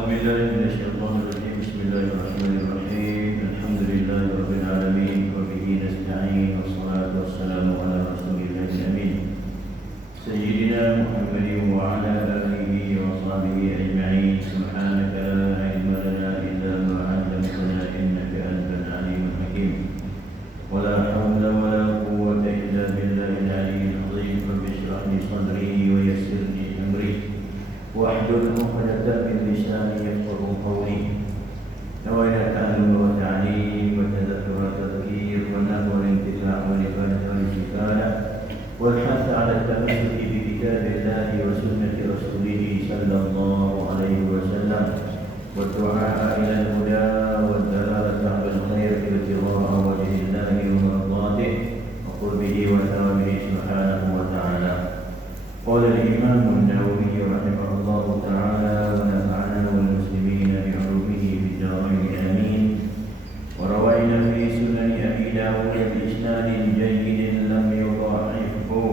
أعوذ بالله من الشيطان الرجيم. بسم الله الرحمن الرحيم. الحمد لله رب العالمين وبه نستعين والصلاة والسلام على رسول الله الأمين سيدنا محمد وعلى آله وصحبه أجمعين. سبحانك لا علم لنا إلا ما علمتنا إنك أنت العليم الحكيم. ولا حول ولا قوة إلا بالله العلي العظيم. رب اشرح لي صدري ويسر لي أمري واحلل عقدة من لساني يفقهوا قولي. نوينا التعلم والتعليم والتذكر والتذكير والنهي والانتفاع والإفادة والاستفادة والحث على التمسك بكتاب الله وسنة رسوله صلى الله عليه وسلم والدعاء إلى الهدى والدلالة على الخير ابتغاء وجه الله ومرضاته وقربه وثوابه سبحانه وتعالى. قال الإمام النووي رحمه الله تعالى ونفعنا والمسلمين بعلومه في الدارين آمين. وروينا في سنن أبي داود بإسناد جيد لم يضاعفه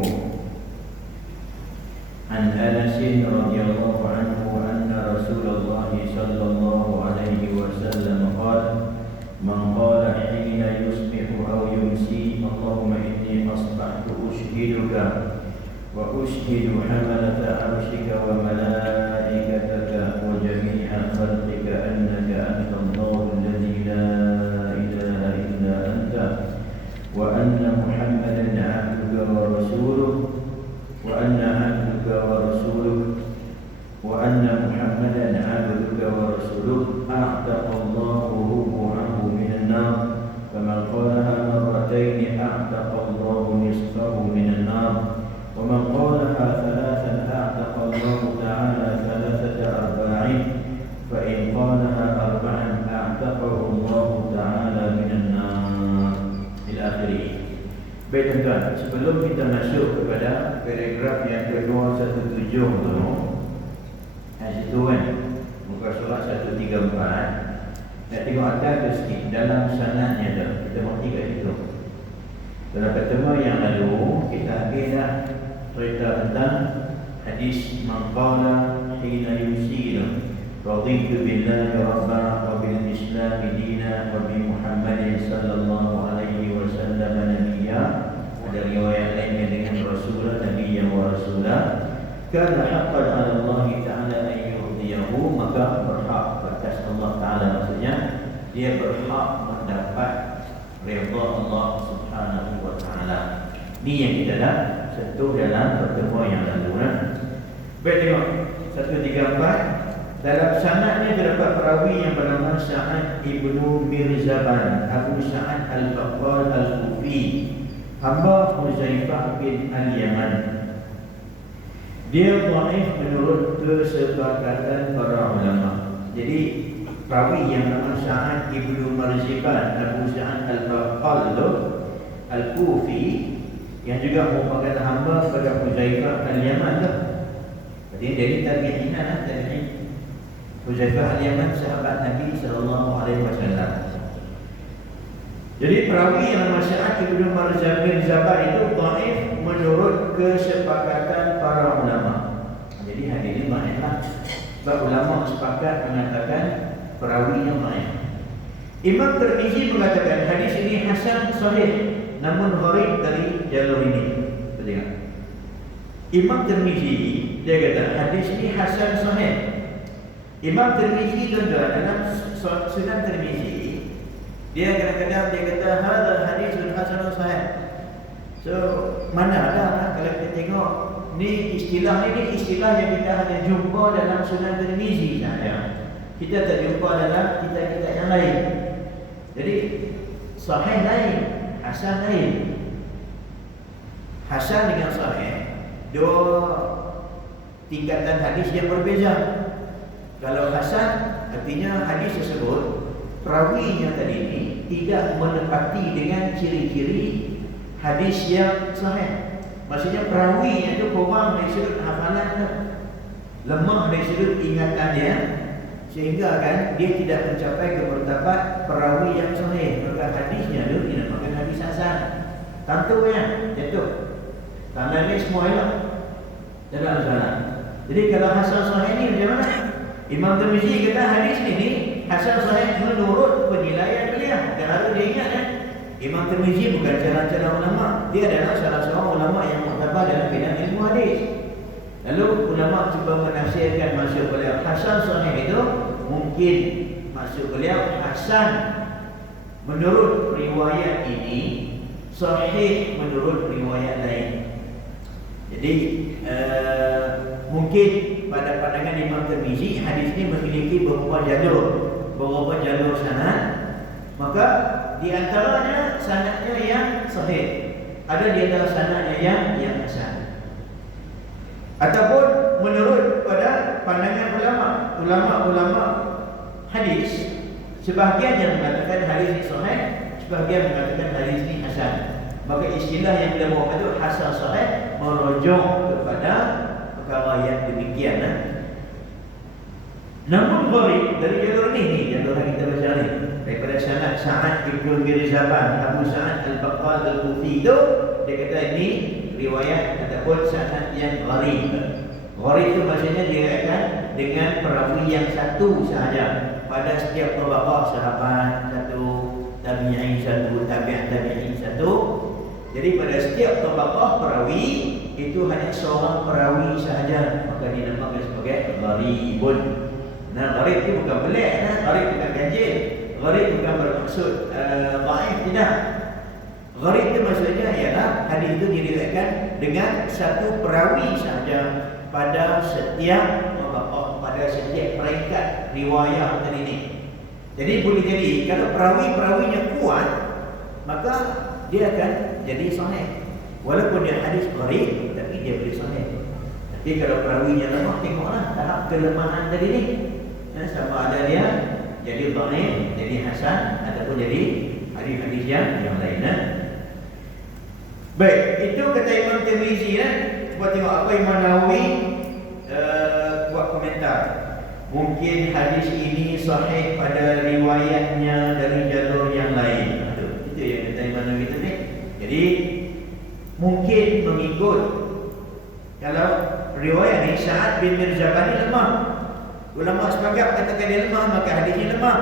عن أنس رضي الله عنه أن رسول الله صلى الله عليه وسلم قال: من قال حين يصبح أو يمسي اللهم إني أصبحت أشهدك وأشهد حملة عرشك وملائكتك وجميع خلقك أنك أنت الله الذي لا إله إلا أنت وأن محمدا عبدك ورسولك وأن محمدا عبدك ورسولك أعتق الله روحه من النار. فمن قالها مرتين أعتق الله نصفه من النار. ومن قالها ثلاثا أعتق الله تعالى ثلاثة أرباعين. فإن قالها أربعا أعتقه الله تعالى من النار. إلى آخره. Baik tuan-tuan, sebelum kita masuk kepada paragraf yang kedua 117 tu, situ kan muka surat 134, nak tengok atas tu sikit dalam sanadnya tu. Kita berhenti kat situ. Dalam pertemuan yang lalu kita ambil dah cerita tentang hadis man qala hina yusila raditu billahi rabban wa bil islam dinan wa bi muhammadin sallallahu alaihi wasallam nabiyya. Ada riwayat lainnya dengan rasulullah nabiyya wa rasulah. Kana haqqan 'ala Allah ta'ala an yu'tiyahu, maka berhak atas Allah Ta'ala, maksudnya dia berhak mendapat redha Allah Subhanahu wa Ta'ala. Ini yang kita dah sentuh dalam pertemuan yang lalu. Baik, tengok 134. Dalam sanadnya terdapat perawi yang bernama Sa'ad ibnu Mirzaban Abu Sa'ad al-Baqal al-Kufi, hamba Huzaifah bin al-Yaman. Dia dhaif menurut kesepakatan para ulama. Jadi perawi yang bernama Sa'ad ibnu Mirzaban Abu Sa'ad al-Baqal al-Kufi, yang juga merupakan hamba pada Huzaifah al-Yaman tu. Jadi dari tabi'in tabi'in. Huzaifah al-Yaman sahabat Nabi sallallahu alaihi wasallam. Jadi perawi yang nama Sa'ad ibnu Mirzaban itu dhaif menurut kesepakatan para ulama. Jadi hadis ini dhaif lah. Sebab ulama sepakat mengatakan perawi yang dhaif. Imam Tirmizi mengatakan hadis ini hasan sahih, namun gharib dari jalur ini. Betul. Imam Tirmizi dia kata hadis ini hasan sahih. Imam Tirmizi tuan-tuan dalam Sunan Tirmizi dia kadang-kadang dia kata hadza hadisun hasanun sahih. So mana ada kalau kita tengok ni istilah istilah yang kita hanya jumpa dalam Sunan Tirmizi saja. Kita tak jumpa dalam kitab-kitab yang lain. Jadi sahih lain, hasan lain. Hasan dengan sahih dua tingkatan hadis yang berbeza. Kalau hasan artinya hadis tersebut perawinya tadi ini tidak menepati dengan ciri-ciri hadis yang sahih. Maksudnya perawinya itu kurang dari sudut hafalannya, lemah dari sudut ingatannya, sehingga kan dia tidak mencapai ke martabat perawi yang sahih. Maka hadisnya itu dinamakan hadis hasan. Tentu ya, jatuh. Tanda ni semua elok. Tidak ada salah. Jadi kalau hasan sahih ni macam mana? Imam Tirmizi kata hadis ini hasan sahih menurut penilaian beliau. Dan harus diingat Imam Tirmizi bukan calon-calon ulama. Dia adalah salah seorang ulama yang muktabar dalam bidang ilmu hadis. Lalu ulama cuba menafsirkan maksud beliau hasan sahih itu mungkin maksud beliau hasan menurut riwayat ini, sahih menurut riwayat lain. Jadi mungkin pada pandangan Imam Tirmizi hadis ini memiliki beberapa jalur sanad, maka di antaranya sanadnya yang sahih, ada di antara sanadnya yang hasan. Ataupun menurut pada pandangan ulama hadis, sebahagian yang mengatakan hadis ini sahih, sebahagian mengatakan hadis ini hasan. Maka istilah yang kita bawa itu hasan sahih merujuk kepada perkara yang demikian. Namun gharib dari jalur ini jalur yang kita baca ni, daripada sanad Sa'ad ibn Mirzaban, Abu Sa'ad al-Baqqal al-Kufi itu, dia kata ini riwayat ataupun sanad yang gharib. Gharib itu maksudnya diriwayatkan dengan perawi yang satu sahaja pada setiap tabaqah, sahabat satu, tabi'in satu, tabi'in satu. Jadi pada setiap tabaqah perawi itu hanya seorang perawi sahaja, maka dinamakan sebagai gharibun. Nah, gharib itu bukan pelik, gharib bukan ganjil, gharib bukan bermaksud dhaif, tidak. Gharib itu maksudnya ialah hadis itu diriwayatkan dengan satu perawi sahaja pada setiap tabaqah, pada setiap peringkat riwayat tadi ini. Jadi boleh jadi kalau perawi-perawinya kuat, maka dia akan jadi sahih. Walaupun dia hadis gharib, tapi dia boleh sahih. Tapi kalau perawinya lemah, tengoklah tahap kelemahan tadi ni. Sama ada dia jadi dhaif, jadi hasan, ataupun jadi hadis-hadis yang lain. Baik, itu kata Imam Tirmizi. Cuba tengok apa Imam Nawawi buat komentar. Mungkin hadis ini sahih pada riwayatnya dari jalur yang lain. Itu yang kata Imam Nawawi tadi. Jadi mungkin mengikut kalau riwayat ni Sa'ad bin Mirzaban ni lemah, ulama sepakat katakan dia lemah, maka hadisnya lemah.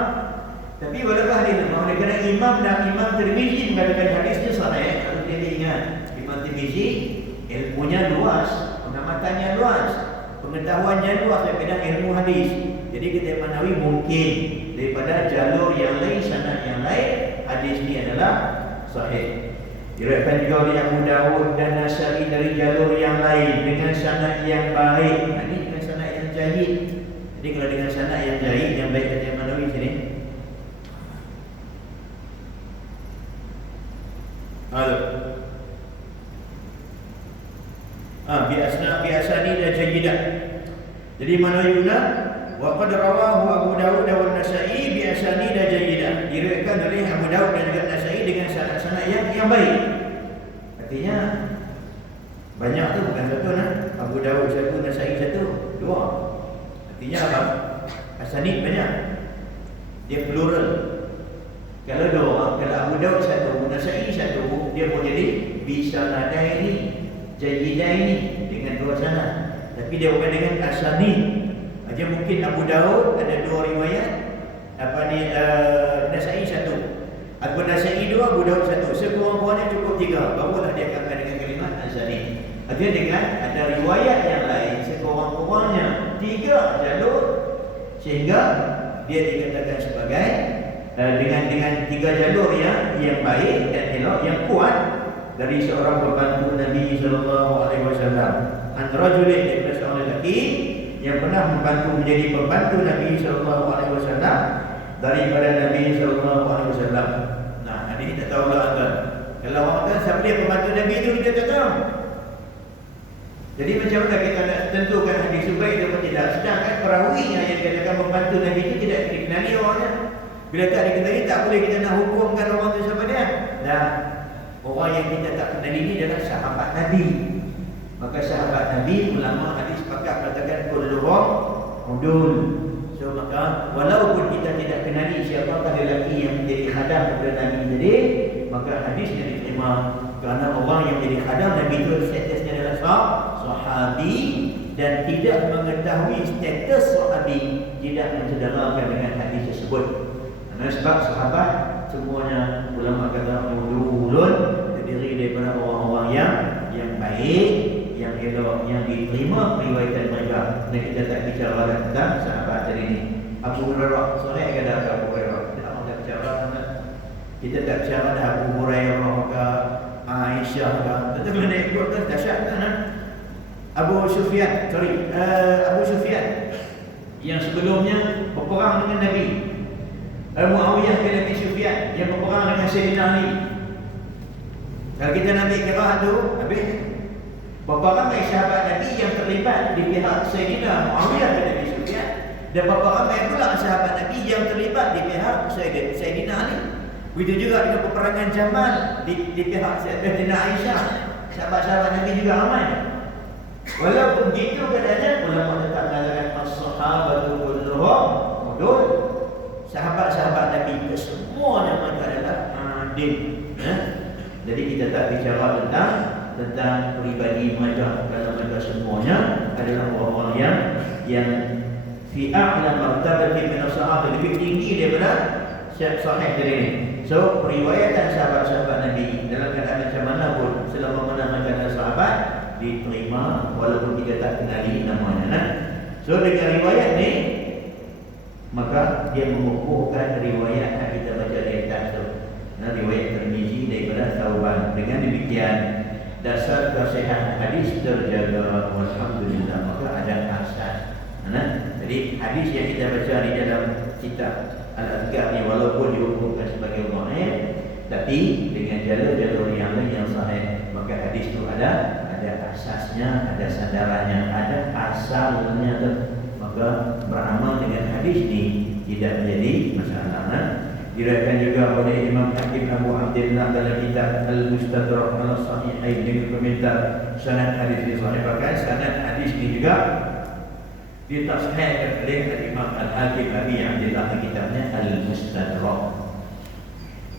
Tapi walaupun hadis lemah, oleh kerana Imam Tirmizi mengatakan hadisnya sahih. Kalau kita ingat Imam Tirmizi ilmunya luas, pengamatannya luas, pengetahuannya luas dalam bidang ilmu hadis. Jadi kata Imam Nawawi mungkin daripada jalur yang lain, sanad yang lain, hadis ini adalah sahih. Diriwayatkan juga oleh Abu Dawud dan Nasa'i dari jalur yang lain dengan sanad yang baik. Ini dengan sanad yang jahid. Jadi kalau dengan sanad yang jahid, yang baik kata Imam Nawawi sini. Biasani dan jayidah. Jadi Imam Nawawi guna wa qad rawahu Abu Dawud dan Nasa'i biasani dan jayidah. Diriwayatkan oleh Abu Dawud dan juga Nasa'i dengan sanad-sanad yang baik. Artinya banyak tu, bukan satu Abu Dawud satu, Nasa'i satu, dua. Artinya apa? Asanid banyak. Dia plural. Kalau dua orang, kalau Abu Dawud satu, Nasa'i satu, dia boleh jadi bisanadaini, jayidaini dengan dua sanad. Tapi dia bukan dengan asanid. Aja mungkin Abu Dawud ada dua riwayat, Nasa'i satu. Abu Nasa'i dua, Abu Dawud satu. Sekurang-kurangnya cukup tiga. Barulah dia akan dengan kalimat asanid. Artinya dengan ada riwayat yang lain, sekurang-kurangnya tiga jalur, sehingga dia dikatakan sebagai dengan tiga jalur yang baik dan elok, yang kuat dari seorang pembantu Nabi sallallahu alaihi wasallam. Rajulin, daripada seorang lelaki yang pernah membantu menjadi pembantu Nabi sallallahu alaihi wasallam daripada Nabi sallallahu alaihi wasallam. Nah, ini tak tahu lah tuan. Kalau orang kata siapa dia pembantu Nabi itu, kita tak tahu. Jadi macam mana kita nak tentukan hadis sebaik atau tidak? Sedangkan perawinya yang dikatakan membantu Nabi itu tidak dikenali orangnya. Bila tak dikenali, tak boleh kita nak hukumkan orang itu siapa dia. Nah, orang yang kita tak kenali ini adalah sahabat Nabi. Maka sahabat Nabi, ulama hadis sepakat katakan kulluhum udul. So maka walaupun kita tidak kenali siapakah lelaki yang menjadi khadam kepada Nabi tadi, maka hadisnya diterima. Kerana orang yang menjadi khadam Nabi itu statusnya adalah sahabi, dan tidak mengetahui status sahabi tidak mencederakan dengan hadis tersebut. Karena sebab sahabat semuanya ulama kata ulun terdiri daripada orang-orang yang baik, yang elok, yang diterima riwayat mereka. Dan kita tak bicara tentang sahabat tadi ni. Abu Hurairah, sahih ke dah Abu Hurairah? Tak bicara mana. Kita tak bicara dah Abu Hurairah ke Aisyah ke. Tentu kena ikut kan dahsyat kan. Abu Sufyan yang sebelumnya berperang dengan Nabi. Muawiyah bin Abi Sufyan yang berperang dengan Sayyidina Ali. Kalau kita nanti kira tu habis berapa ramai sahabat Nabi yang terlibat di pihak Sayyidina Muawiyah bin Abi Sufyan, dan berapa ramai pula sahabat Nabi yang terlibat di pihak Sayyidina Ali. Begitu juga dengan peperangan Jamal di pihak Sayyidina Aisyah. Sahabat-sahabat Nabi juga ramai. Walaupun begitu keadaannya, ulama tetap mengatakan as-sahabatu kulluhum udul. Sahabat-sahabat Nabi kesemuanya mereka adalah adil. Jadi kita tak bicara tentang pribadi mereka, kerana mereka semuanya adalah orang-orang yang fi a'la martabati min as-sahabah, lebih tinggi daripada sahih dari ini. So periwayatan sahabat-sahabat Nabi dalam keadaan macam mana pun, selama mana mereka adalah sahabat, diterima walaupun kita tak kenali namanya. So dengan riwayat ni, maka dia mengukuhkan riwayat yang kita baca di atas tu. Riwayat Tirmizi daripada Thauban. Dengan demikian dasar kesihatan hadis terjaga, alhamdulillah. Maka ada asas. Jadi hadis yang kita baca di dalam kitab Al-Azkar ni walaupun dihukumkan sebagai dhaif, tapi dengan jalur-jalur yang lain yang sahih, maka hadis itu ada asasnya, ada sandarannya, ada asalnya tu. Maka beramal dengan hadis ni tidak menjadi masalah. Diriwayatkan juga oleh Imam Hakim Abu Abdillah dalam kitab Al-Mustadrak ala Sahihain dengan komentar sanad hadis ini sahih. Bahkan sanad hadis ini juga ditasihkan oleh Imam Al-Hakim Abu Abdillah dalam kitabnya Al-Mustadrak.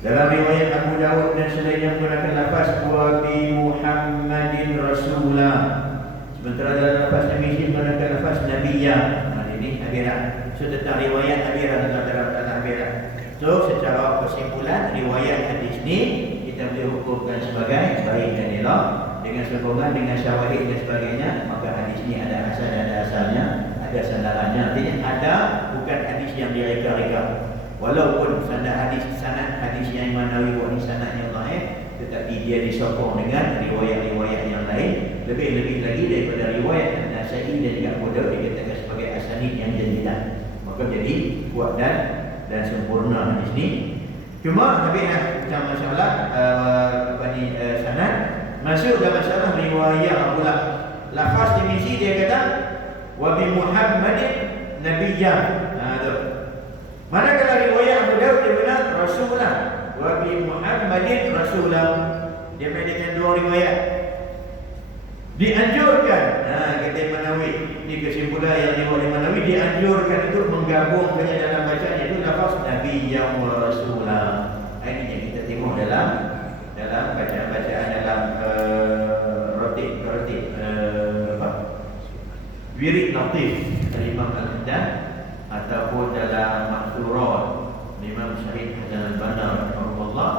Dalam riwayat Abu Dawud dan selainnya menggunakan lafaz wa bi Muhammadin Rasulullah. Sementara dalam lafaz Nabi menggunakan lafaz Nabiyya. Ini Abirah. So tentang riwayat Abirah dalam Abirah. So secara kesimpulan riwayat hadis ni kita boleh hukumkan sebagai baik dan elok dengan sokongan, dengan syawahid dan sebagainya. Maka hadis ni ada asal, ada asalnya, ada sandarannya. Artinya ada, bukan hadis yang direka-reka. Walaupun sanad hadis yang Imanawi ini sanadnya dhaif, tetapi dia disokong dengan riwayat-riwayat yang lain, lebih-lebih lagi daripada riwayat An-Nasa'i dan juga Abu Dawud dikatakan sebagai asanid yang jadidan. Maka jadi kuat dan sempurna hadis ni. Cuma habis macam masalah sanad masuk dalam masalah riwayat pula. Lafaz Tirmizi dia kata wa bi Muhammadin Nabiyyan. Manakala riwayat Abu Dawud dia benar Rasulullah, wa bi Muhammadin Rasulullah. Dia main dengan dua riwayat. Dianjurkan, kata Imam Nawawi, ini kesimpulan yang dibuat Imam Nawawi, dianjurkan untuk menggabungkannya dalam bacaan itu lafaz Nabi yang Rasulullah. Ini yang kita tengok dalam bacaan-bacaan dalam rotib wirid latif Imam Al-Haddad ataupun dalam Mahsurat Imam Syahid Hasan Al-Banna rahimahullah.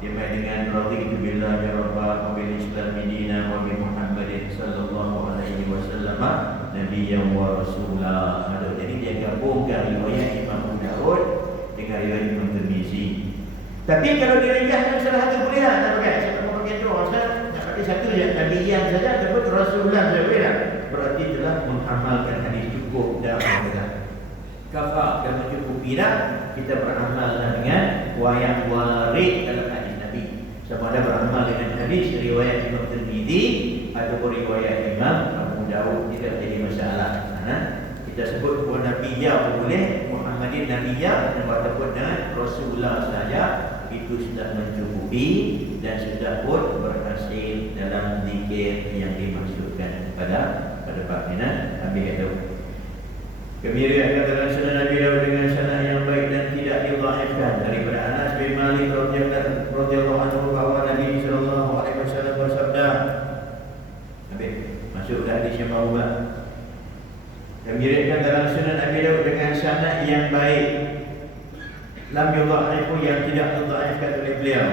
Dia main dengan raditu billahi rabba wa bil islam dina wa bi Muhammadin sallallahu alaihi wasallam nabiyyan wa rasulah. Jadi dia gabungkan riwayat Imam Abu Dawud dengan riwayat Imam Tirmizi. Tapi kalau diringkaskan salah satu boleh tak pakai? Saya tak pakai dua, Ustaz. Nak pakai satu je, nabiyyan saja ataupun Rasulullah saja boleh tak? Berarti telah mengamalkan hadis cukup dah kata. Kafa dan mencukupi dah kita beramal dengan wayang warid dalam hadis Nabi. Sama ada beramal dengan hadis riwayat Imam Tirmizi ataupun riwayat Imam Abu Dawud, tidak jadi masalah. Kita sebut pun Nabiyya pun boleh, Muhammadin Nabiyya, ataupun dengan Rasulullah saja, itu sudah mencukupi dan sudah pun berhasil dalam zikir yang dimaksudkan pada bab ini. Habis itu kemirian kata Rasulullah Nabi Dawud dengan sanad yang baik dan tidak didhaifkan daripada Anas bin Malik radhiyallahu anhu bahwa Nabi sallallahu alaihi wasallam bersabda. Habis masuk ke hadis yang baru. yang diriwayatkan dalam Sunan Abi Daud dengan sanad yang baik, lam yudha'ifu, yang tidak didhaifkan oleh beliau.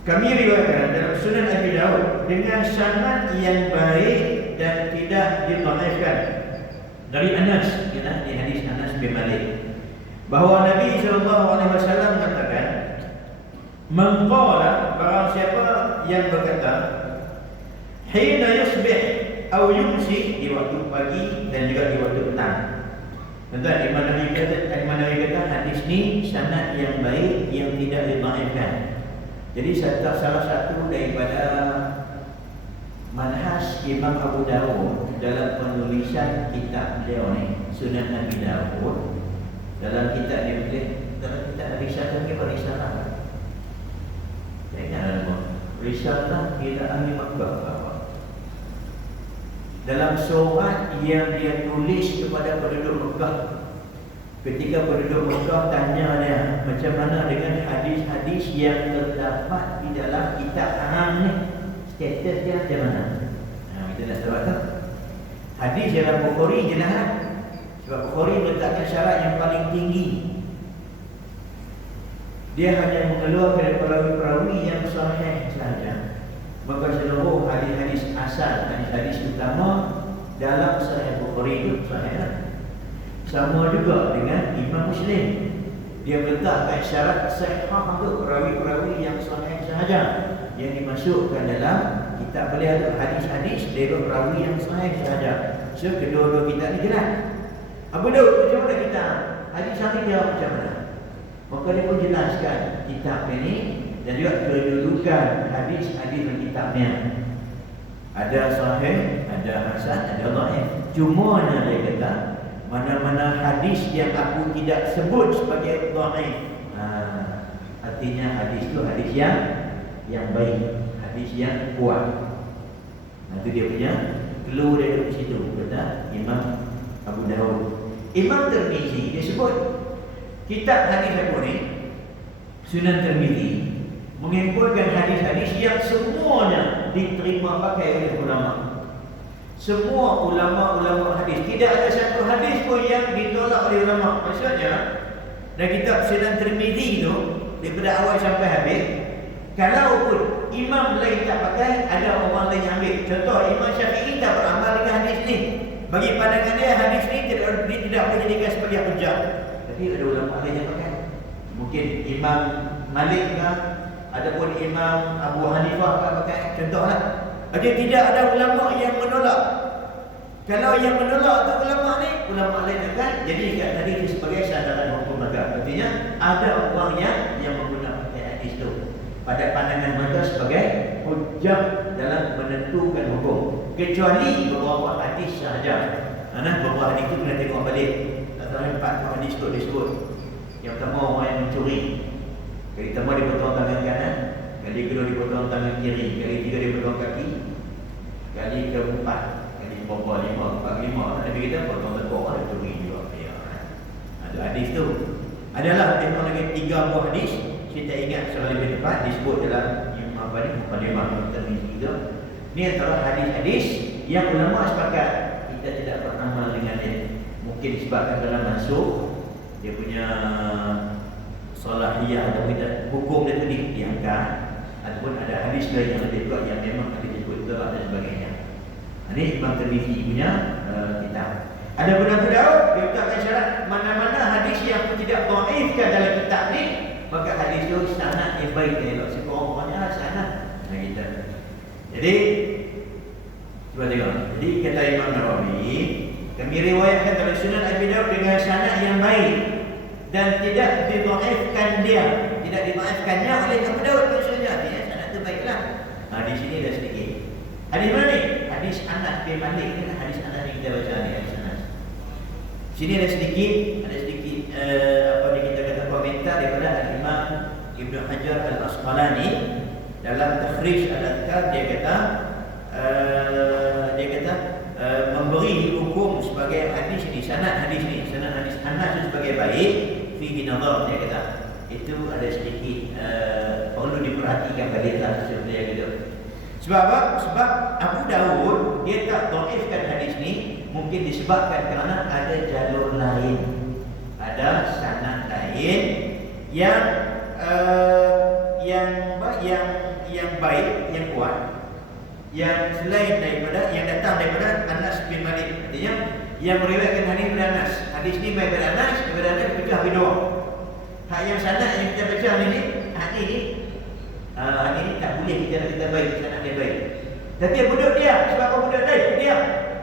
Kami riwayatkan dalam Sunan Abi Daud dengan sanad yang baik dan tidak didhaifkan dari Anas, di hadis Anas bin Malik, bahawa Nabi SAW mengatakan, man qala, barang siapa yang berkata, hina yusbih atau yumsi, di waktu pagi dan juga di waktu petang. Tuan-tuan, Imam Nawawi kata hadis ni sanad yang baik yang tidak didhaifkan. Jadi salah satu daripada manhaj Imam Abu Dawud dalam penulisan kitab beliau ni, Sunan Abi Dawud, dalam kitab dia tulis, dalam kitab risalah, risalah ila ahli Makkah, dalam surat yang dia tulis kepada penduduk Mekah. Ketika penduduk Mekah tanya dia, macam mana dengan hadis-hadis yang terdapat di dalam kitab hang ni, status dia macam mana? Kita nak tahu tak? Hadis dalam Bukhari jelas, sebab Bukhari meletakkan syarat yang paling tinggi. Dia hanya mengeluarkan perawi-perawi yang sahih sahaja. Maka seluruh hadis-hadis asal, hadis-hadis utama dalam Sahih Bukhari itu sahih. Sama juga dengan Imam Muslim, dia meletakkan syarat sahih untuk perawi-perawi yang sahih sahaja yang dimasukkan dalam kitab beliau itu, hadis-hadis dari perawi yang sahih sahaja. So kedua-dua kitab ni jelas. Abu Daud macam mana kita? Hadis sahih dia macam mana? Maka dia pun jelaskan kitab ini dan juga kedudukan hadis-hadis dalam kitabnya. Ada sahih, ada hasan, ada dhaif. Cuma dia kata, mana-mana hadis yang aku tidak sebut sebagai dhaif, artinya hadis itu hadis yang baik, hadis yang kuat. Itu dia punya clue dari situ, kata Imam Abu Dawud. Imam Tirmizi dia sebut kitab hadis aku ni, Sunan Tirmizi, mengumpulkan hadis-hadis yang semuanya diterima pakai oleh ulama. Semua ulama-ulama hadis, tidak ada satu hadis pun yang ditolak oleh ulama. Maksudnya, dalam kitab Sunan Tirmizi itu, daripada awal sampai habis, kalaupun imam lain tak pakai, ada orang lain yang ambil. Contoh, Imam Syafi'i tak beramal dengan hadis ni. Bagi pandangan dia, hadis ni tidak boleh dijadikan sebagai hujah. Tapi ada ulama lain yang pakai. Mungkin Imam Malik ke, ataupun Imam Abu Hanifah ke pakai. Contohlah. Jadi tidak ada ulama yang menolak. Kalau yang menolak tu ulama ni, ulama lain akan jadikan hadis itu sebagai sandaran hukum mereka. Artinya ada orang yang menggunakan hadis itu pada pandangan mereka sebagai hujjah dalam menentukan hukum. Kecuali beberapa hadis sahaja. Beberapa hadis itu kena tengok balik. Antara 4 hadis itu disebut. Yang pertama, orang yang mencuri. Kali pertama dia potong tangan kanan, kali kedua dia potong tangan kiri, kali ketiga dia potong kaki, kali keempat, kali berapa 5, Nabi kita potong tekuk, ada curi juga. Ada hadis tu. Adalah tengok lagi 3 buah hadis. Saya tak ingat soal lebih tepat disebut dalam Mukadimah Tirmizi juga. Ini antara hadis-hadis yang ulama sepakat kita tidak beramal dengan dia. Mungkin disebabkan dalam masuk dia punya salahiyah atau hukum dia tu diangkat, ataupun ada hadis lain yang lebih kuat yang memang ada disebut tolak dan sebagainya. Ini Imam Tirmizi punya kitab. Ada Abu Daud, dia letakkan syarat mana-mana hadis yang tidak dhaifkan dalam kitab ni, maka hadis itu sanad yang baik. Sebab orang-orangnya sanad. Kita. Jadi cuba tengok. Jadi kata Imam Nawawi, kami riwayatkan dalam Sunan Abi Daud dengan sanad yang baik dan tidak didhaifkan dia, tidak didhaifkannya oleh Abu Daud. Maksudnya dia sanad itu baiklah. Di sini ada sedikit. Hadis mana ni? Hadis Anas bin Malik ni, hadis Anas yang kita baca ni, hadis Anas. Sini ada sedikit apa yang kita kata komentar daripada Imam Ibn Hajar Al-Asqalani dalam Takhrij Al-Adhkar. Dia kata memberi hukum sebagai hadis ni, sanad hadis Anas sebagai baik fihi nazar, dia kata. Itu ada sedikit perlu diperhatikan baliklah sesuatu yang gitu. Sebab apa? Sebab Abu Dawud dia tak dhaifkan hadis ni mungkin disebabkan kerana ada jalur lain, ada sanad lain yang baik, yang kuat, yang selain daripada yang datang daripada Anas bin Malik. Artinya yang meriwayatkan hadis daripada Anas. Hadis ni baik daripada Anas, pecah habis dua. Hak yang sanad yang kita baca hari ni, hadis ni tak boleh kita baik, sanad dia baik. Tapi budak dia, sebab apa budak dia?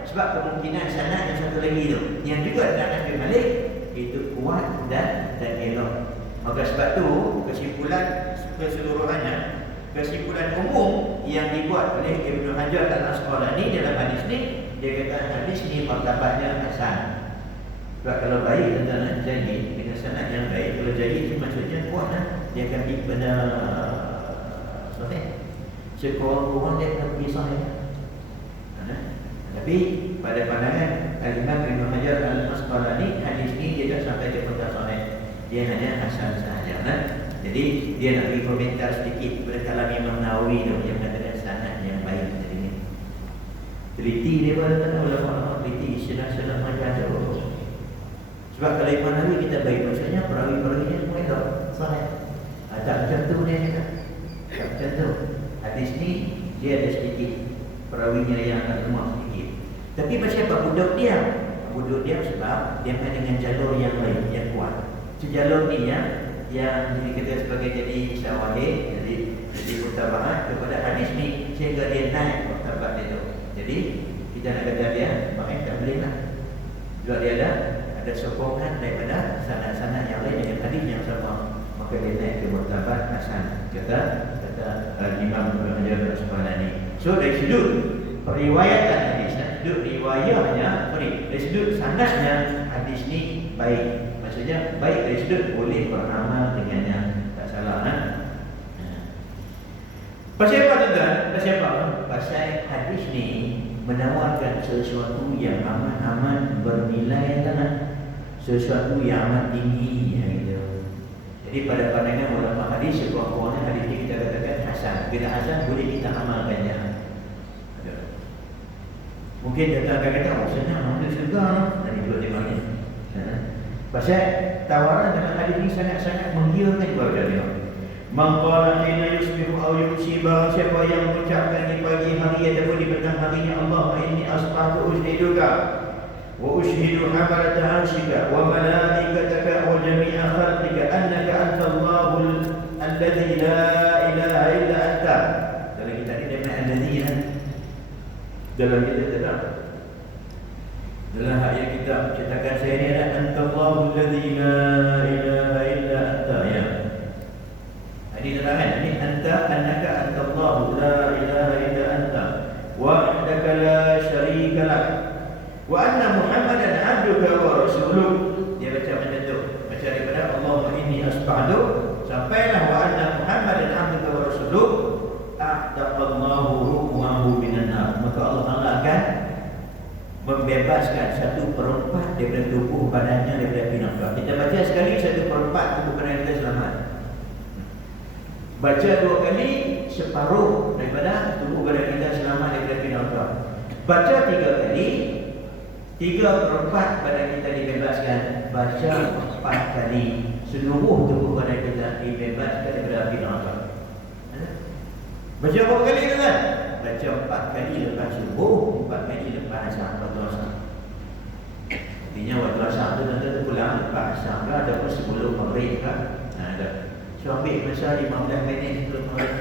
Sebab kemungkinan sanad yang satu lagi tu, yang juga ada Anas bin Malik, itu kuat dan elok. Maka sebab tu kesimpulan keseluruhannya, kesimpulan umum yang dibuat oleh Ibnu Hajar Al-Asqalani dalam hadis ni, dia kata hadis ni martabatnya hasan. Sebab kalau baik tentang jadi dengan sanad yang baik, kalau jadi itu maksudnya kuat lah. Dia akan pergi pada sahih. Sekurang-kurang dia akan pergi sahih. Tapi pada pandangan Al-Imam Ibnu Hajar Al-Asqalani, hadis ni dia tak sampai ke pada sahih. Dia hanya hasan sahaja. Jadi dia nak beri komentar sedikit kepada kalam Imam Nawawi tu yang mengatakan sanad yang baik tadi ni. Teliti dia pada ulama teliti istilah-istilah macam tu. Sebab kalau Imam Nawawi kita baik maksudnya perawi-perawinya semua itu sahih. Tak macam tu dia kata. Tak macam tu. Hadis ni dia ada sedikit perawinya yang agak lemah sedikit. Tapi macam apa budak dia? Budak dia sebab dia main dengan jalur yang lain, yang kuat. Sejalur ni yang jadi kita sebagai jadi syawahid, jadi mutabahat kepada hadis ni sehingga dia naik martabat dia tu. Jadi kita nak kata dia baik tak boleh lah. Sebab dia ada sokongan daripada sanad-sanad yang lain dengan hadis yang sama, maka dia naik ke martabat hasan. Kata Imam Ibnu Hajar Al-Asqalani. So dari sudut periwayatan hadis, sudut riwayahnya, dari sudut sanadnya hadis ni baik. Maksudnya baik dari sudut boleh beramal dengannya, tak salah kan? Pasal apa tuan-tuan? Pasal apa? Pasal hadis ni menawarkan sesuatu yang amat bernilai tanah, sesuatu yang amat tinggi gitu. Jadi pada pandangan ulama hadis, sekurang-kurangnya hadis ni kita katakan hasan. Bila hasan boleh kita amalkannya. Mungkin datang akan kata, oh senang, ambil segar dan itu tengoknya. Pasal tawaran dalam hadis ini sangat-sangat menggiurkan kepada dia. Man qala hina yusbihu aw yumsi, barang siapa yang mengucapkan di pagi hari ataupun di petang harinya, Allahumma inni asbahtu ushiduka wa ushidu hamalata arshika wa malaikataka wa jami'a khalqika annaka antallahul alladhi la ilaha illa anta. Dalam kita ni nama alladhi dalam kita tetap dalam ayat kita cetakan saya ni adalah antallahul ladzi la ilaha illa anta ya. Ini terangan ini anta annaka antallahu la ilaha illa anta wahdaka la syarika lak wa anna muhammadan abduka wa rasuluk. Dia baca macam tu, baca daripada Allahumma inni asbahtu sampailah wa anna muhammadan abduka wa rasuluk a'taqallahu ruhahu minan nar. Maka Allah Taala akan membebaskan 1/4 daripada tubuh badannya daripada api neraka. Kita baca sekali 1/4 tubuh badan kita selamat. Baca 2 kali separuh daripada tubuh badan kita selamat daripada api neraka. Baca 3 kali 3/4 badan kita dibebaskan. Baca 4 kali seluruh tubuh badan kita dibebaskan daripada api neraka. Baca berapa kali kan? Baca 4 kali lepas subuh, 4 kali lepas asar, waktu asar. Artinya waktu asar tu nanti pulang lepas asar ke ataupun sebelum maghrib ke. Ada. So ambil masa 15 minit sebelum maghrib.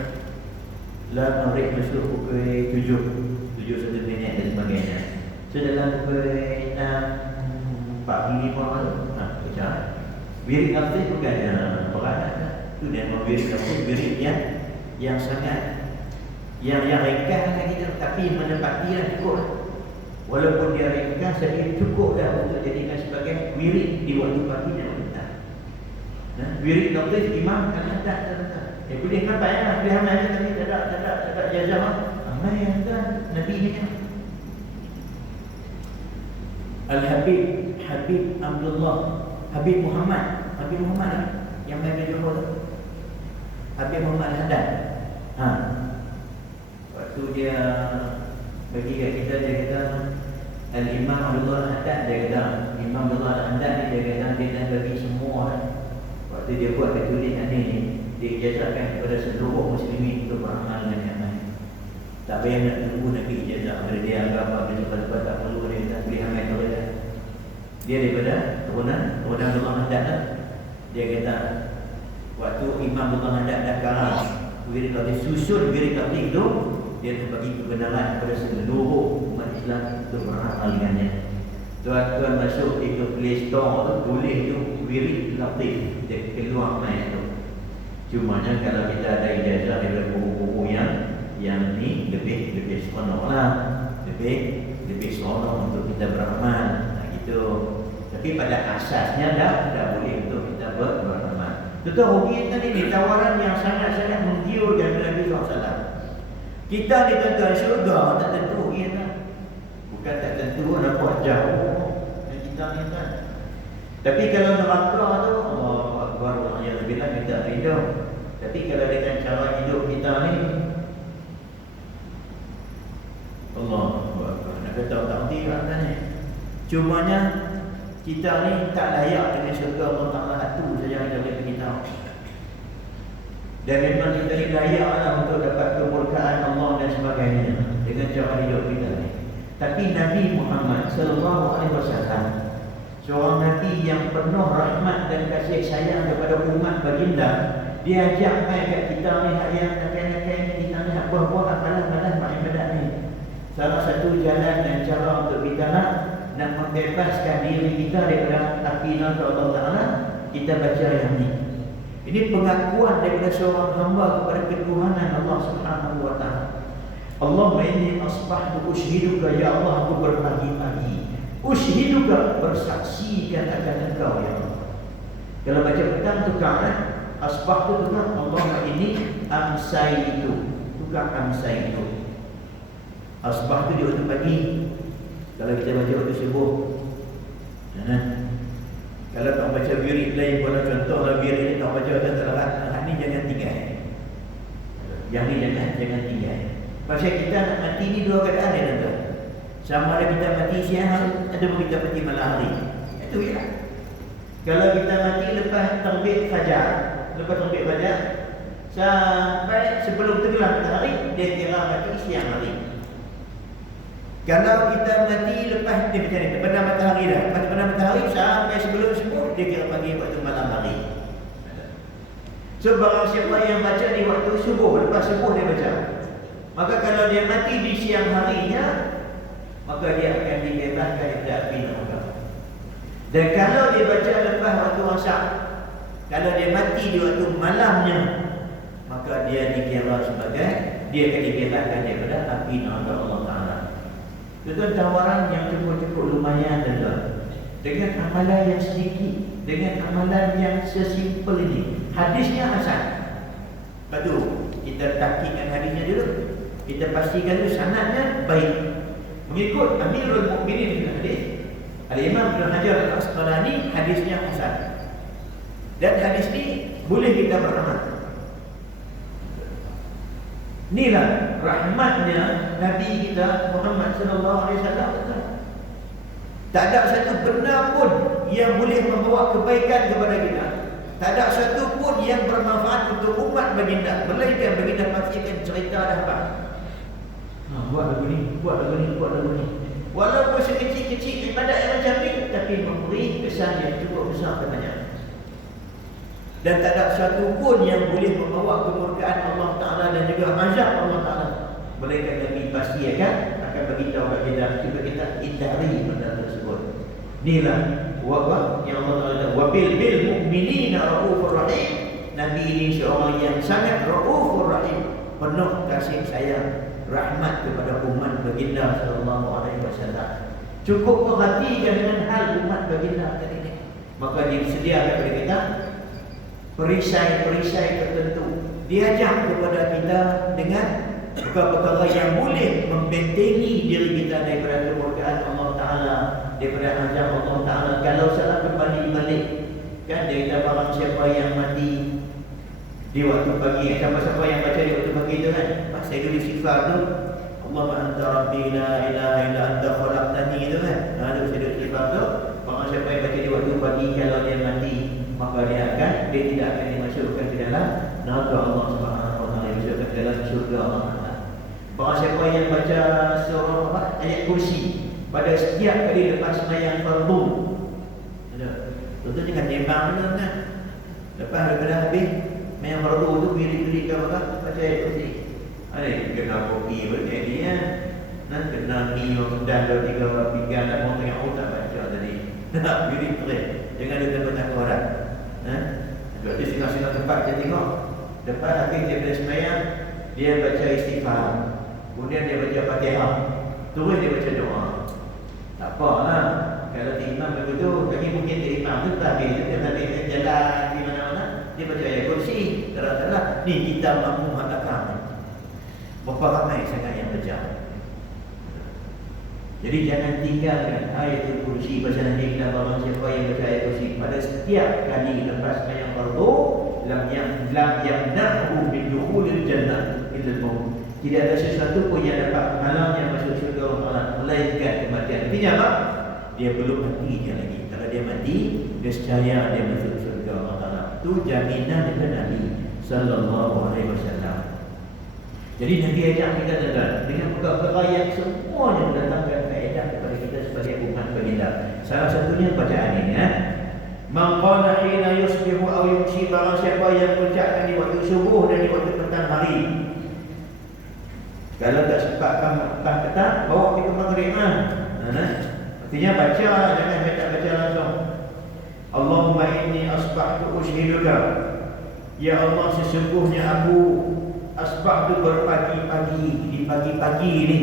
Lah maghrib masuk pukul 7 minit dan sebagainya. So dalam pukul 6 pagi 5 tu, baca. Wirid nafsi bukan berat. Tu dia mau wirid nafsi, wirid yang sangat yang ringkas kan kita, tapi menepati lah cukup. Walaupun dia ringkas, tapi cukup dah untuk jadikan sebagai wirid di waktu pagi dan petang. Wirid notis imam kan tak. Boleh nampak ya, boleh amal tapi tak ada jazah. Amal yang kan Nabi ni kan. Al-Habib Abdullah Habib Muhammad Habib Muhammad yang main di Johor tu. Habib Muhammad Haddad. Waktu dia bagi kat kita, dia kata Al-Imam Abdullah Haddad, dia kata Imam Abdullah Haddad dia kata dia dah bagi semua. Waktu dia buat ketulisan ni, dia ijazahkan kepada seluruh muslimin untuk beramal dengan yang lain. Tak payah nak tunggu Nabi ijazah. Bila dia anggap apa lepas tak perlu, dia kata boleh ambil tu dah. Dia daripada turunan Abdullah Haddad lah. Dia kata waktu Imam Abdullah Haddad dah karang wirid Latif, susun wirid Latif tu, dia dah bagi kebenaran kepada seluruh umat Islam untuk beramal dengannya. Tuan-tuan masuk ke Play Store tu, boleh tu wirid Latif, dia keluar main tu. Cumanya kalau kita ada ijazah daripada buku-buku yang ni lebih seronok lah, lebih seronok untuk kita beramal. Gitu. Tapi pada asasnya dah boleh untuk kita beramal. Tuan-tuan, kita ni tawaran yang sangat-sangat menggiurkan Nabi SAW. Kita ni tuan-tuan, syurga tak tentu, ya tak? Bukan tak tentu, nampak jauh dan kita ni kan. Tapi kalau neraka tu, Allah Akbar, Allah Alhamdulillah, kita rindu. Tapi kalau dengan cara hidup kita ni, Allah Akbar, nak kata tak henti kan ni. Cumanya kita ni tak layak dengan syurga Allah Ta'ala satu saja yang boleh beritahu. Dan memang kita ni layaklah untuk dapat kemurkaan Allah dan sebagainya dengan cara hidup kita ni. Tapi Nabi Muhammad SAW, seorang Nabi yang penuh rahmat dan kasih sayang kepada umat baginda, dia ajak mai kat kita ni yang nakal-nakal ni, kita ni buat amalan-amalan ibadat ni. Salah satu jalan dan cara untuk kita nak membebaskan diri kita daripada api neraka Allah Ta'ala, kita baca yang ni. Ini pengakuan daripada seorang hamba kepada ketuhanan Allah Subhanahu wa Ta'ala. Allahumma inni asbahtu ushiduka, ya Allah, aku berpagi-pagi ushiduka, bersaksikan akan Engkau ya Allah. Kalau baca petang tukar asbahtu tukar Allahumma inni amsai itu, tukar amsai itu. Asbahtu dia waktu pagi. Kalau kita baca waktu subuh, kalau tak baca wirid lain, pada contohlah wirid tak baca dan terlalu ni jangan tinggal. Yang ni jangan tinggal. Pasal kita nak mati ni dua keadaan dia tuan. Sama ada kita mati siang hari ataupun kita mati malam hari. Itu ya. Kalau kita mati lepas terbit fajar, sampai sebelum tenggelam matahari, dia kira mati siang hari. Kalau kita mati lepas dia macam ni, terbenam matahari dah. Lepas terbenam matahari sampai sebelum subuh, dia kira pagi waktu malam hari. So barang siapa yang baca di waktu subuh, lepas subuh dia baca, maka kalau dia mati di siang harinya, maka dia akan dibebaskan dari api neraka. Dan kalau dia baca lepas waktu asar, kalau dia mati di waktu malamnya, maka dia dikira sebagai, dia akan dibebaskan daripada api neraka Allah Ta'ala. Itu tawaran yang cukup lumayan tuan. Dengan amalan yang sedikit, dengan amalan yang sesimpel ini. Hadisnya hasan. Lepas tu kita tahqiqkan hadisnya dulu. Kita pastikan dulu sanadnya baik. Mengikut Amirul Mukminin dalam hadis, Al-Imam Ibn Hajar Al-Asqalani, hadisnya hasan. Dan hadis ni boleh kita beramal. Inilah rahmatnya Nabi kita Muhammad sallallahu alaihi wasallam. Tak ada satu benda pun yang boleh membawa kebaikan kepada kita. Tak ada satu pun yang bermanfaat untuk umat baginda, melainkan baginda pastikan cerita dah apa. Buat lagu ni. Walaupun sekecil-kecil ibadat yang macam ni, tapi memberi kesan yang cukup besar kepadanya. Dan tak ada satu pun yang boleh membawa kemurkaan Allah Ta'ala dan juga azab Allah Ta'ala, melainkan Nabi pasti akan beritahu kepada kita supaya kita hindari benda tersebut. Inilah yang Allah Ta'ala wabil bil mu'minina raufur rahim. Nabi ini seorang yang sangat raufur rahim, penuh kasih sayang, rahmat kepada umat baginda sallallahu alaihi wasallam. Cukup perhatikan dengan hal umat baginda tadi ini, maka disediakan kepada kita perisai-perisai tertentu, diajak kepada kita dengan perkara-perkara yang boleh membentengi diri kita daripada kemurkaan Allah Ta'ala, daripada azab Allah Ta'ala. Kalau salah kembali balik, kan dia kata Di waktu pagi, siapa-siapa yang baca di waktu pagi tu kan, pas saya dulu istighfar tu, Allahumma anta rabbi la ilaha illa anta khalaqtani tu kan. Lalu saya dulu istighfar tu, orang siapa yang baca di waktu pagi, kalau dia mati, maka dia tidak akan dimasukkan ke dalam neraka Allah Subhanahu wa taala, dimasukkan ke dalam syurga Allah Taala. Barang siapa yang baca surah ayat kursi pada setiap kali lepas sembahyang fardu. Ada. Tentu jangan timbang benar kan. Lepas daripada habis sembahyang fardu tu pilih-pilih ke apa? Baca ayat kursi. Ada kena kopi berjaya dia. Nanti kena ni orang sedang 2-3 orang pinggan dan orang tengah tak baca tadi. Nak pilih trend. Jangan ada takut orang. Di setengah-setengah tempat kita tengok. Lepas habis dia pada sembahyang, dia baca istighfar. Kemudian dia baca Fatihah. Terus dia baca doa. Tak apalah. Kalau imam begitu, bagi mungkin dia imam tu tak habis. Dia jalan di mana-mana, dia baca ayat kursi. Terang-terang, ni kita mampu mengatakan. Berapa ramai sangat yang baca. Jadi jangan tinggalkan ayat kursi. Pasal nanti kita barang siapa yang baca ayat kursi pada setiap kali lepas sembahyang fardu, lam yamna'hu min dukhulil jannah illa al-maut. Tidak ada sesuatu pun yang dapat menghalangnya masuk syurga Allah, melainkan kematian. Artinya apa? Dia belum matinya lagi. Kalau dia mati, dia secaya dia masuk syurga Allah. Itu jaminan daripada Nabi sallallahu alaihi wasallam. Jadi Nabi ajak kita dengan perkara yang semuanya mendatangkan faedah kepada kita sebagai umat baginda. Salah satunya bacaan ini ya. Man qala hina yusbihu aw yumsi, barang siapa yang mengucapkan di waktu subuh dan di waktu petang hari. Kalau tak sempat petang, bawa kita maghrib artinya baca, jangan tak baca langsung. Allahumma inni asbahtu ushiduka, ya Allah sesungguhnya aku asbahtu berpagi-pagi, di pagi-pagi ini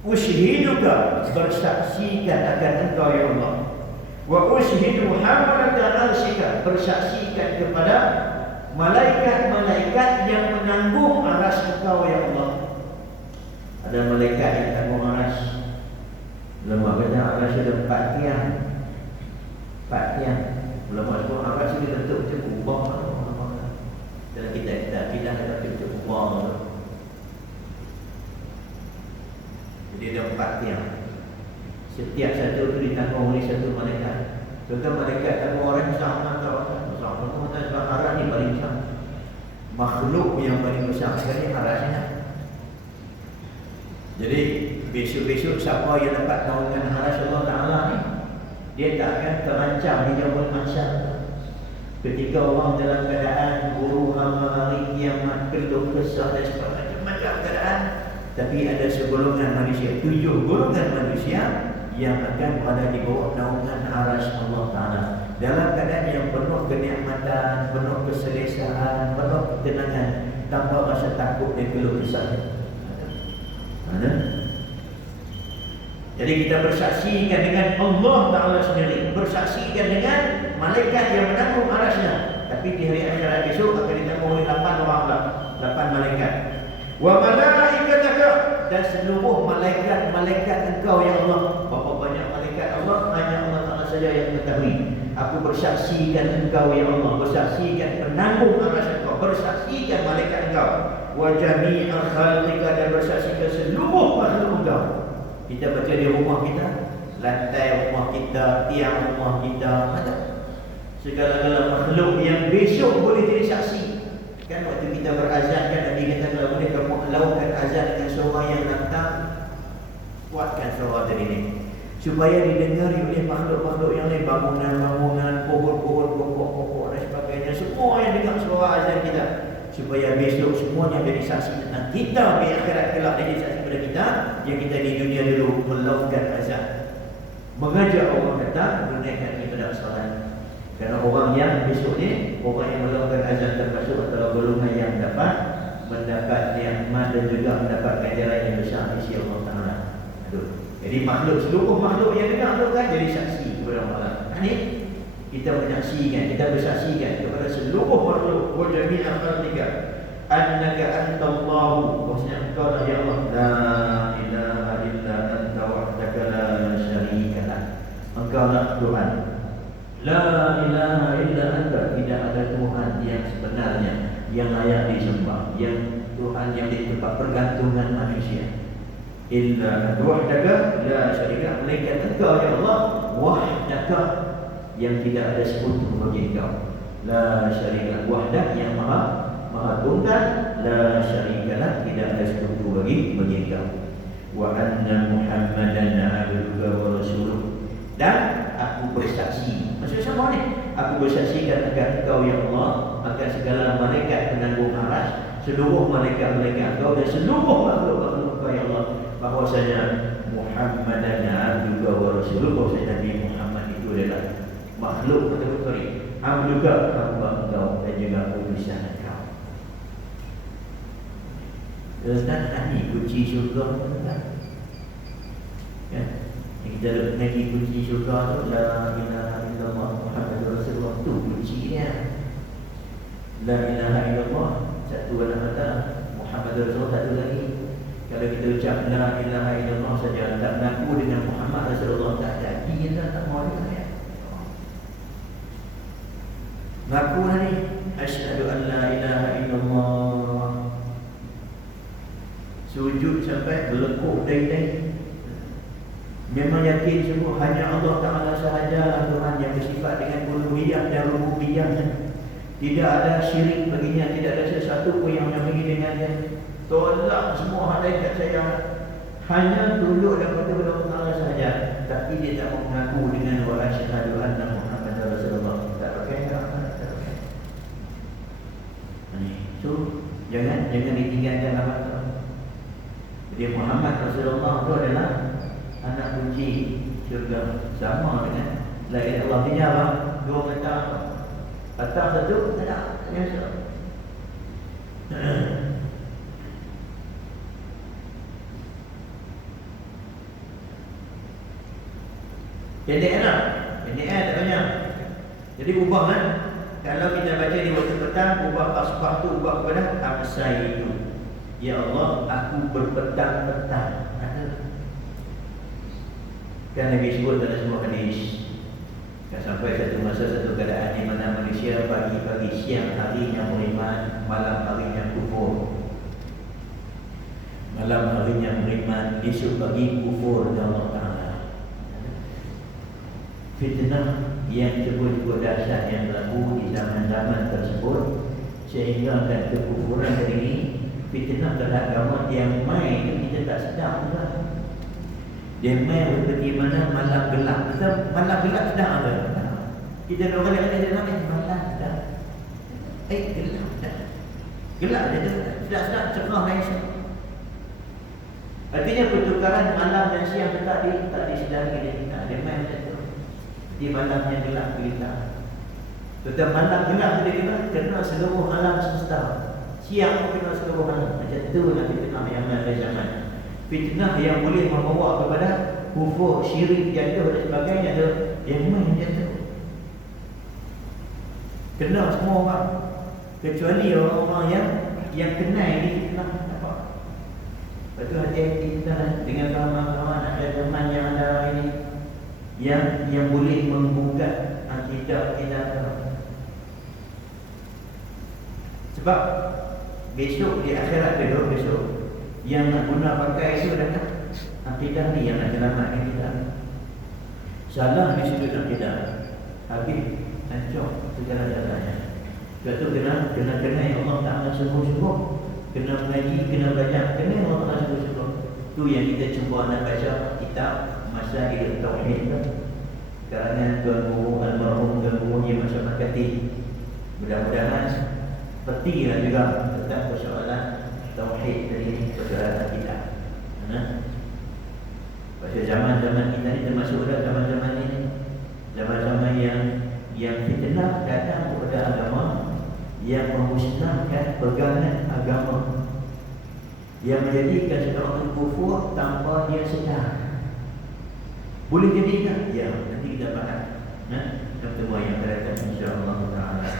ushiduka, bersaksikan akan engkau ya Allah, wa ushidu hamalata arsyika, bersaksikan kepada malaikat-malaikat yang menanggung aras engkau ya Allah. Ada malaikat yang tanggung aras. Ulama kata aras ada 4 tiang. 4 tiang. Ulama sebut aras itu bentuk macam kubah. Dalam kita ada bentuk kubah. Jadi ada 4 tiang. Setiap satu itu ditanggung oleh satu malaikat. Contoh malaikat tanggung orang sama atau sebab aras ni paling besar. Makhluk yang paling besar sekali arasnya. Jadi besok-besok siapa yang dapat naungan aras Allah Ta'ala ni, dia tak akan terancam di yaumul mahsyar. Ketika orang dalam keadaan huru hama hari kiamat, keluh kesah dan sebagainya macam keadaan, tapi ada segolongan manusia, 7 golongan manusia yang akan berada di bawah naungan aras Allah Ta'ala dalam keadaan yang penuh kenikmatan, penuh keselesaan, penuh ketenangan, tanpa rasa takut dan keluh kesah. Jadi kita bersaksikan dengan Allah Ta'ala sendiri, bersaksikan dengan malaikat yang menanggung arasnya. Tapi di hari akhirat besok akan ditanggung oleh 8 orang, 8 malaikat. Wa malaikataka, dan seluruh malaikat-malaikat engkau ya Allah. Berapa banyak malaikat Allah, hanya Allah Ta'ala saja yang mengetahui. Aku bersaksikan engkau ya Allah, bersaksikan penanggung aras engkau, bersaksikan malaikat engkau. Wa jami'al khalqika, dan bersaksikan seluruh makhluk engkau. Kita baca di rumah kita, lantai rumah kita, tiang rumah kita, ada segala-gala makhluk yang besok boleh jadi saksi. Kan waktu kita berazan kan Nabi kata kalau boleh kamu lakukan azan dengan suara yang lantang, kuatkan suara tadi ni supaya didengari oleh makhluk-makhluk yang lain, bangunan-bangunan, pohon-pohon, pokok-pokok dan sebagainya, semua yang dengar suara azan kita, supaya besok semuanya jadi saksi tentang kita di akhirat kelak, jadi saksi pada kita yang kita di dunia dulu melakukan azan, mengajak orang datang menunaikan ibadah salat. Kerana orang yang besok ni, orang yang melakukan azan termasuk antara golongan yang dapat mendapat nikmat dan juga mendapat ganjaran yang besar di sisi Allah Taala. Jadi makhluk, seluruh makhluk yang dengar tu kan jadi saksi kepada Allah. Ini kita menyaksikan, kita bersaksikan kepada seluruh makhluk wa jami'al khalqika annaka antallahu, bahwasanya engkau lah ya Allah, la ilaha illa anta wahdaka la syarika lak, engkau lah Tuhan, la ilaha illa anta, tidak ada Tuhan yang sebenarnya, yang layak disembah, yang Tuhan yang di tempat pergantungan manusia. Illa wahdaka la syarika, melainkan Engkau ya Allah, wahdaka, yang tidak ada sekutu bagi Engkau. La syarika, wahdak yang maha tunggal, la syarika, tidak ada sekutu bagi Engkau. Wa anna Muhammadan abduka wa rasuluh, dan aku bersaksi. Maksud sama ni, aku bersaksikan akan Engkau ya Allah, akan segala malaikat penanggung aras, seluruh malaikat-malaikat Engkau dan seluruh makhluk-makhluk Engkau ya Allah, bahwasanya Muhammadan abduka wa rasuluh, bahwasanya Nabi Muhammad itu adalah makhluk atau abduka, hamba Engkau, dan juga utusan Engkau. Dan ini kunci syurga, ya. Yang kita lagi kunci syurga tu, la ilaha illallah Muhammadur Rasulullah, tu kuncinya. La ilaha illallah, satu kata Muhammadur Rasulullah, satu lagi. Kalau kita ucap la ilaha illallah saja, tak mengaku dengan Muhammad Rasulullah, tak jadi, kita tak mau dengar ya. Mengaku ni, asyhadu an la ilaha illallah, sujud sampai berlekuk dai-dai, memang yakin sungguh hanya Allah Ta'ala sahaja Tuhan yang bersifat dengan uluhiyah dan rububiyah. Tidak ada syirik baginya, tidak ada sesuatu pun yang menyamai dengannya. Tolak semua hal lain kat saya, hanya tunduk dan patuh kepada Allah Ta'ala sahaja. Tapi dia tak mau mengaku dengan wa asyhadu anna Muhammadar Rasulullah. Tak pakai tak pakai. So jangan ditinggalkan apa tu. Jadi Muhammad Rasulullah itu adalah anak kunci syurga, sama dengan la ilaha illallah. Artinya apa? Dua kata apa? Kata satu tak ada biasa. Pendek tak banyak. Jadi ubah kan. Kalau kita baca di waktu petang, ubah asbah tu ubah kepada amsaitu. Ya Allah, aku berpetang-petang. Kan Nabi sebut dalam sebuah hadis, kan sampai satu masa, satu keadaan di mana manusia pagi-pagi, siang harinya beriman, malam harinya kufur. Malam harinya beriman, esok pagi kufur kepada Allah Ta'ala. Fitnah yang cukup dahsyat yang berlaku di zaman-zaman tersebut, sehingga kan kekufuran hari ini, fitnah terhadap agama yang main itu kita tak sedar juga. Dia main seperti mana malam gelap. Kita malam gelap sedar ada. Kita nak kadang-kadang malam sedar. Gelap dah. Gelap dia tu. Sedar-sedar cerah lain. Artinya pertukaran malam dan siang tu tak disedari oleh kita. Dia main macam tu. Di malam yang gelap kita. Tetapi malam gelap tu dia kena seluruh alam semesta. Siang pun kena seluruh alam. Macam tu lah fitnah yang ada zaman. Fitnah yang boleh membawa kepada kufur, syirik, jatuh dan sebagainya tu, yang main jatuh. Kena semua orang, kecuali orang-orang yang kena ini fitnah. Nampak? Lepas tu hati-hati kita dengan kawan-kawan ada teman yang ada ini, yang boleh menggugat akidah kita. Sebab besok di akhirat dulu, besok yang nak guna pakai itu adalah akidah ni yang nak selamatkan kita. Salah di sudut akidah, habis hancur segala-galanya. Sebab tu kena yang Allah Ta'ala sungguh-sungguh, kena mengaji, kena belajar, kena yang Allah Ta'ala sungguh-sungguh. Tu yang kita cuba nak baca kitab Masail Tauhid karangan Tuan Guru almarhum Tuan Guru Haji Masyarakat Makati. Mudah-mudahan petilah juga tentang persoalan Tauhid dari persoalan kita. Pada zaman-zaman kita ni, termasuk pada zaman-zaman ini, zaman-zaman yang fitnah datang kepada agama, yang memusnahkan pegangan agama, yang menjadikan seorang itu kufur tanpa dia sedar. Boleh jadi tak? Ya, nanti kita bahas. Pertemuan yang akan datang insya-Allah Taala.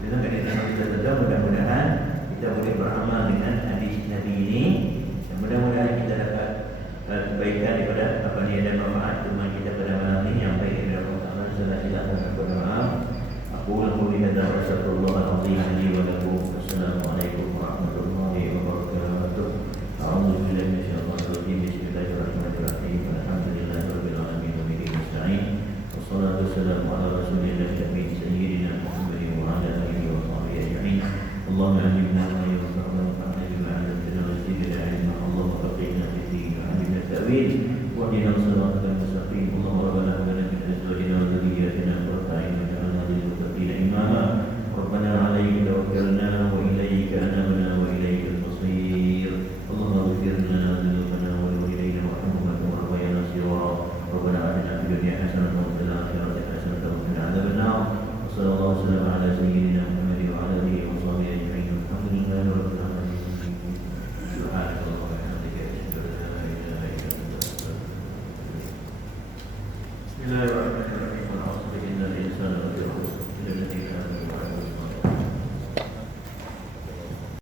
Dengan kaitan kita tetap, mudah-mudahan kita boleh beramal dengan hadis Nabi ini, dan mudah-mudahan kita dapat kebaikan daripada apa yang ada manfaat teman kita pada malam ini. Yang baik daripada Allah Taala, salah-salah dan berdoa. Aku lalu lihat dan rasulullah alaihi wa sallam. والسلام على رسول الله الأمين سيدنا محمد وعلى آله وصحبه أجمعين. اللهم علمنا